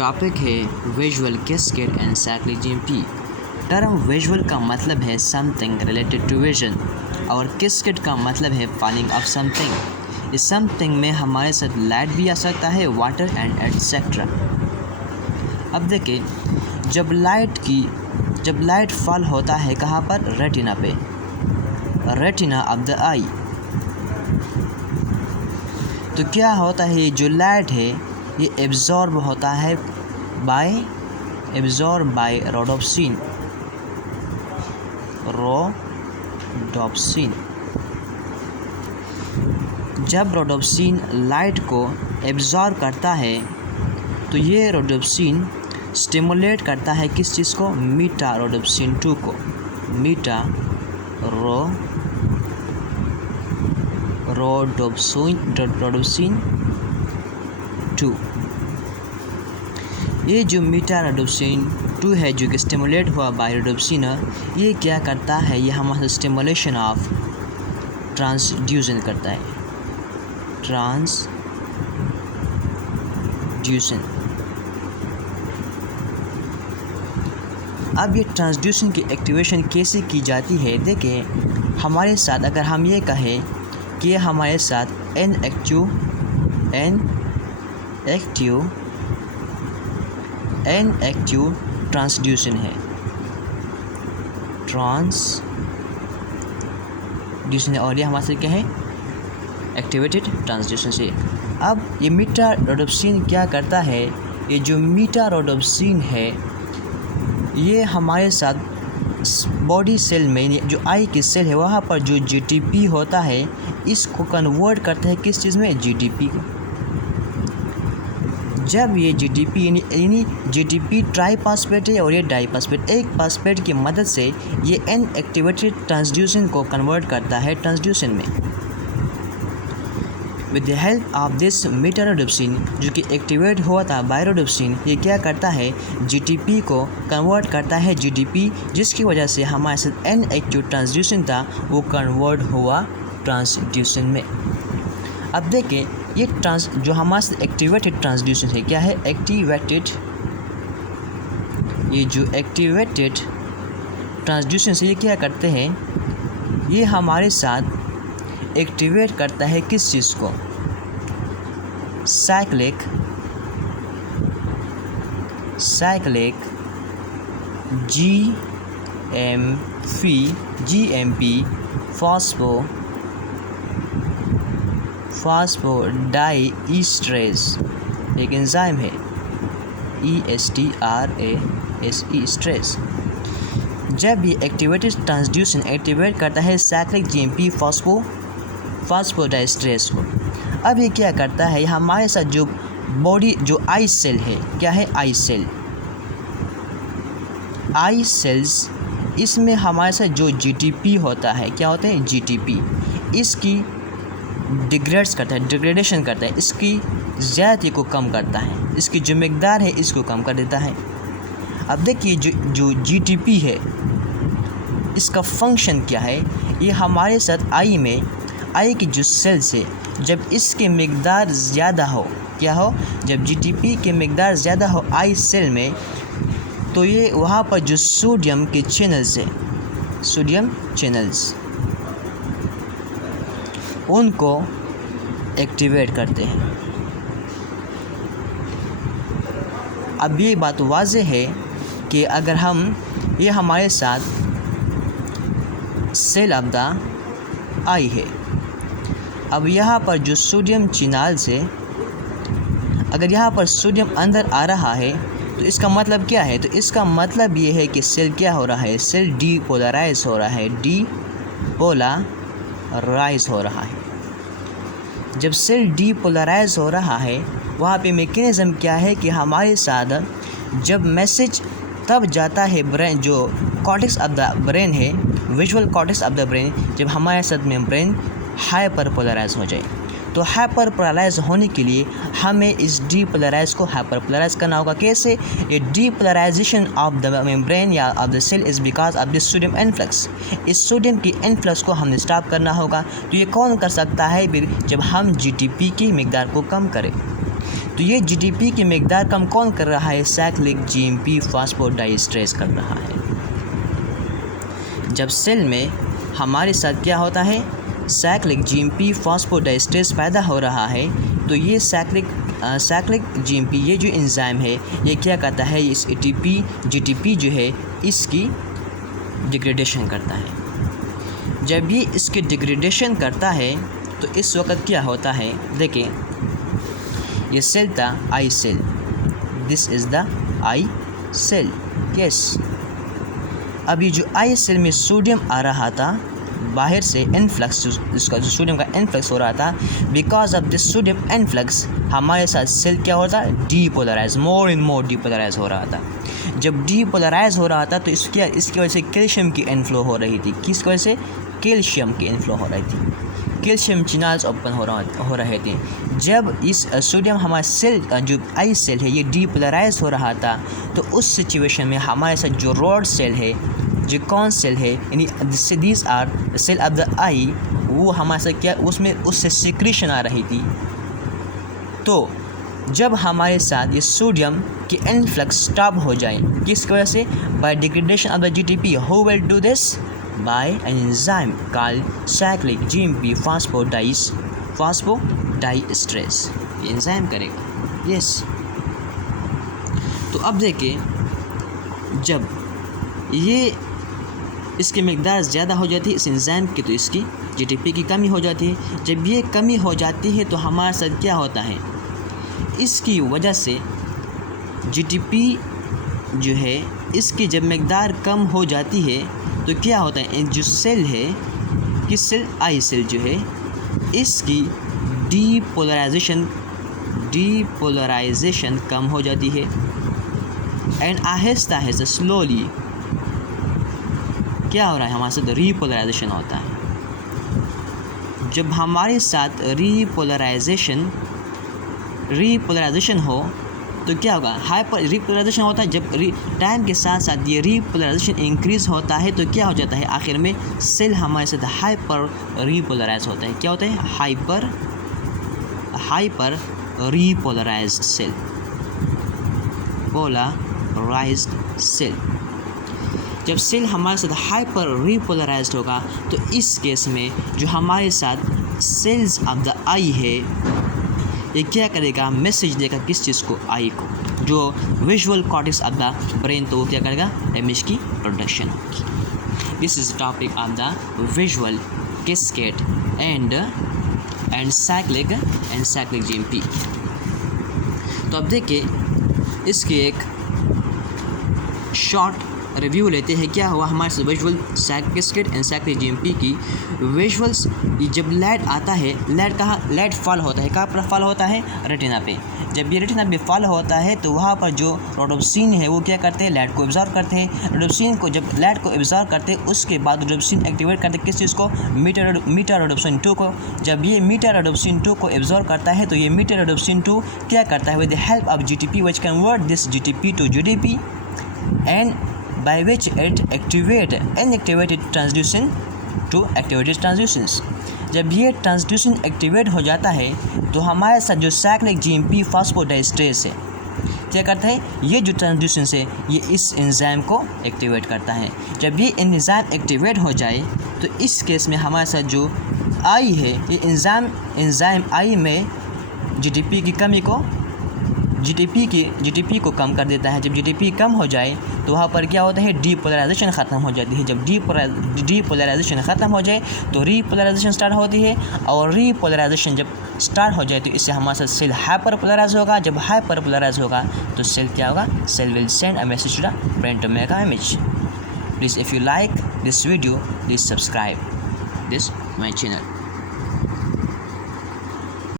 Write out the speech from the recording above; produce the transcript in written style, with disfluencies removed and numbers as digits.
Topic है visual cascade and cyclic GMP. Term visual का मतलब है समथिंग रिलेटेड टू विजन और कैस्केड का मतलब है फॉलिंग ऑफ समथिंग। इस समथिंग में हमारे साथ लाइट भी आ सकता है, वाटर एंड एटसेट्रा। अब देखिए, जब लाइट फॉल होता है कहाँ पर? रेटिना पे, रेटिना ऑफ द आई। तो क्या होता है, जो लाइट है ये एब्जॉर्ब होता है बाय रोडोप्सिन। जब रोडोप्सिन लाइट को एब्जॉर्ब करता है तो ये रोडोप्सिन स्टिमुलेट करता है किस चीज़ को? मीटा रोडोप्सिन 2 को। मीटा रोडोप्सिन 2। ये जो मीटा रोडोप्सिन 2 है जो कि स्टिमुलेट हुआ बाय रोडोप्सिन, ये क्या करता है? ये हमारा स्टिमुलेशन ऑफ ट्रांसड्यूसन करता है। ट्रांसड्यूसन। अब ये ट्रांसड्यूसन की एक्टिवेशन कैसे की जाती है? देखिए, हमारे साथ अगर हम ये कहें कि हमारे साथ एन एक्टिव ट्रांसड्यूसन है, और ये हमारे साथ क्या है? एक्टिवेटेड ट्रांसड्यूसन से। अब ये मीटा रोडोप्सिन क्या करता है? ये जो मीटा रोडोप्सिन है ये हमारे साथ बॉडी सेल में, जो आई की सेल है वहाँ पर जो जीटीपी होता है इसको कन्वर्ट करता है किस चीज़ में? जीटीपी को। जब ये यानी जीटीपी ट्राईफॉस्फेट है और ये डाईफॉस्फेट, एक फॉस्फेट की मदद से ये एन एक्टिवेटेड ट्रांसड्यूसन को कन्वर्ट करता है ट्रांसड्यूसन में। With the help of this metarhodopsin जो कि एक्टिवेट हुआ था बाय रोडोप्सिन, ये क्या करता है? जीटीपी को कन्वर्ट करता है जीडीपी, जिसकी वजह से हमारे साथ एन एक्टिव ट्रांसड्यूसन था वो कन्वर्ट हुआ ट्रांसड्यूसन में। अब देखिए, ये जो हमारे साथ एक्टिवेटेड ट्रांसड्यूसन है क्या है? ये जो एक्टिवेटेड ट्रांसड्यूसन से ये क्या करते हैं? ये हमारे साथ एक्टिवेट करता है किस चीज़ को? साइक्लिक जीएमपी फास्फोडाइएस्टरेज एक एंजाइम है, ESTRASE। जब ये एक्टिवेटेड ट्रांसड्यूसन एक्टिवेट करता है साइक्लिक जीएमपी फास्फोडाइएस्टरेज को, अब ये क्या करता है? हमारे साथ जो आई सेल है क्या है? आई सेल्स, इसमें हमारे साथ जो जीटीपी होता है क्या होता है? जीटीपी। इसकी डिग्रेडेशन करता है, इसकी ज़्यादती को कम करता है, इसकी जो मिकदार है इसको कम कर देता है। अब देखिए, जो जीटीपी है इसका फंक्शन क्या है? ये हमारे साथ आई की जो सेल्स है जब इसकी मिकदार ज़्यादा हो, क्या हो? जब जीटीपी की मिकदार ज़्यादा हो आई सेल में, तो ये वहाँ पर जो सोडियम के चैनल्स है, सोडियम चैनल्स, उनको एक्टिवेट करते हैं। अब ये बात वाज़ेह है कि अगर ये हमारे साथ सेल ऑफ द आई है, अब यहाँ पर जो सोडियम चैनल्स है, अगर यहाँ पर सोडियम अंदर आ रहा है तो इसका मतलब क्या है? तो इसका मतलब ये है कि सेल क्या हो रहा है? सेल डीपोलराइज हो रहा है। जब सेल डीपोलराइज हो रहा है वहाँ पे मैकेनिज़्म क्या है कि हमारे साथ जब मैसेज तब जाता है ब्रेन, जो कॉर्टेक्स ऑफ द ब्रेन है, visual cortex of the brain, जब हमारे साथ में ब्रेन हाइपरपोलराइज हो जाए। तो हाइपरपोलराइज होने के लिए हमें इस डीपोलराइज को हाइपरपोलराइज करना होगा। कैसे? ये डीपोलराइजेशन ऑफ द मेम्ब्रेन या of the cell is because of this sodium influx. इस सोडियम की इनफ्लक्स को हमने स्टॉप करना होगा। तो ये कौन कर सकता है? जब हम जीटीपी की मिकदार को कम करें। तो ये जीटीपी की मकदार कम कौन कर रहा है? साइक्लिक जीएमपी फॉस्फोडाइएस्ट्रेज कर रहा है। जब सेल में हमारे साथ क्या होता है, साइक्लिक जीएमपी फॉस्फोडाइएस्ट्रेज पैदा हो रहा है, तो ये साइक्लिक जीएमपी ये जो एंजाइम है ये क्या करता है, इस जीटीपी जो है इसकी डिग्रेडेशन करता है। जब ये इसकी डिग्रेडेशन करता है तो इस वक्त क्या होता है, देखें ये सेल था eye cell, this is the eye cell, yes. अब ये जो आई सेल में सोडियम आ रहा था बाहर से, इनफ्लक्स, इसका जो सोडियम का इनफ्लक्स हो रहा था, because of this sodium influx हमारे साथ सेल क्या होता है, depolarize, more and more depolarize हो रहा था। जब डीपोलराइज हो रहा था तो इसकी वजह से कैल्शियम की इनफ्लो हो रही थी। किसकी वजह से? कैल्शियम की इनफ्लो हो रही थी, कैल्शियम चैनल्स ओपन हो रहे थे। जब इस सोडियम हमारा सेल जो आई सेल है ये डीपोलराइज हो रहा था, तो उस सिचुएशन में हमारे साथ जो रॉड सेल है, जो कौन सेल है, यानी these are cell of the eye, वो हमारे साथ क्या, उसमें उससे सिक्रीशन आ रही थी। तो जब हमारे साथ ये सोडियम की इनफ्लक्स स्टॉप हो जाए, किसकी वजह से? By degradation of the GTP. Who will do this? by an enzyme called cyclic GMP phosphodiesterase। ये एंजाइम करेगा, यस। तो अब देखिए, जब ये इसकी मकदार ज़्यादा हो जाती है इस एंजाइम की, तो इसकी जीटीपी की कमी हो जाती है। जब ये कमी हो जाती है तो हमारे साथ क्या होता है, इसकी वजह से जीटीपी जो है इसकी जब मकदार कम हो जाती है तो क्या होता है, जो सेल है, किस सेल, आई सेल जो है, इसकी डीपोलराइजेशन कम हो जाती है। एंड आहिस्ता आहिस्ता स्लोली क्या हो रहा है, हमारे साथ रीपोलराइजेशन होता है। जब हमारे साथ रीपोलराइजेशन हो तो क्या होगा, हाइपर रीपोलराइजेशन होता है। जब टाइम के साथ साथ ये रीपोलराइजेशन इंक्रीज़ होता है तो क्या हो जाता है, आखिर में सेल हमारे साथ हाइपर रीपोलराइज होता है। क्या होता है, hyper repolarised cell, polarised cell. जब सेल हमारे साथ हाइपर रीपोलराइज्ड होगा तो इस केस में जो हमारे साथ सेल्स ऑफ द आई है ये क्या करेगा, मैसेज देगा किस चीज़ को, आई को, जो visual cortex of the brain, तो वो क्या करेगा, इमेज की प्रोडक्शन होगी। This is topic of the visual cascade and cyclic GMP. तो अब देखिए इसकी एक शॉर्ट रिव्यू लेते हैं। क्या हुआ हमारे से visual cascade and cyclic GMP की विजुअल्स। जब लाइट आता है, लाइट फॉल होता है, कहाँ पर फॉल होता है, रेटिना पे। जब ये रेटिना पे फॉल होता है तो वहाँ पर जो रोडोप्सिन है वो क्या करते हैं, लाइट को एब्जॉर्ब करते हैं। रोडोप्सिन को जब लाइट को एब्जॉर्ब करते हैं उसके बाद रोडोप्सिन एक्टिवेट करते हैं किस चीज़ को, मीटा रोडोप्सिन 2 को। जब ये मीटा रोडोप्सिन 2 को एब्जॉर्ब करता है तो ये मीटा रोडोप्सिन 2 क्या करता है, with the help of GTP which convert this GTP to GDP and by which it activate inactivated transducin to activated transducins। जब ये ट्रांसड्यूसिन एक्टिवेट हो जाता है तो हमारे साथ जो साइक्लिक जीएमपी फॉस्फोडाइएस्ट्रेज है क्या करता है, ये जो ट्रांसड्यूसिन है ये इस एंजाइम को एक्टिवेट करता है। जब ये एंजाइम एक्टिवेट हो जाए तो इस केस में हमारे साथ जो आई है ये एंजाइम आई में जीटीपी की कमी को जीटीपी को कम कर देता है। जब जीटीपी कम हो जाए तो वहाँ पर क्या होता है, डीपोलराइजेशन ख़त्म हो जाती है। जब डीपोलराइजेशन ख़त्म हो जाए तो रीपोलराइजेशन स्टार्ट होती है, और रीपोलराइजेशन जब स्टार्ट हो जाए तो इससे हमारे साथ सेल हाइपर पोलराइज होगा। जब हाइपर पोलराइज होगा तो सेल क्या होगा, cell will send a message to the brain to make a image. Please if you like this video, please subscribe this my channel.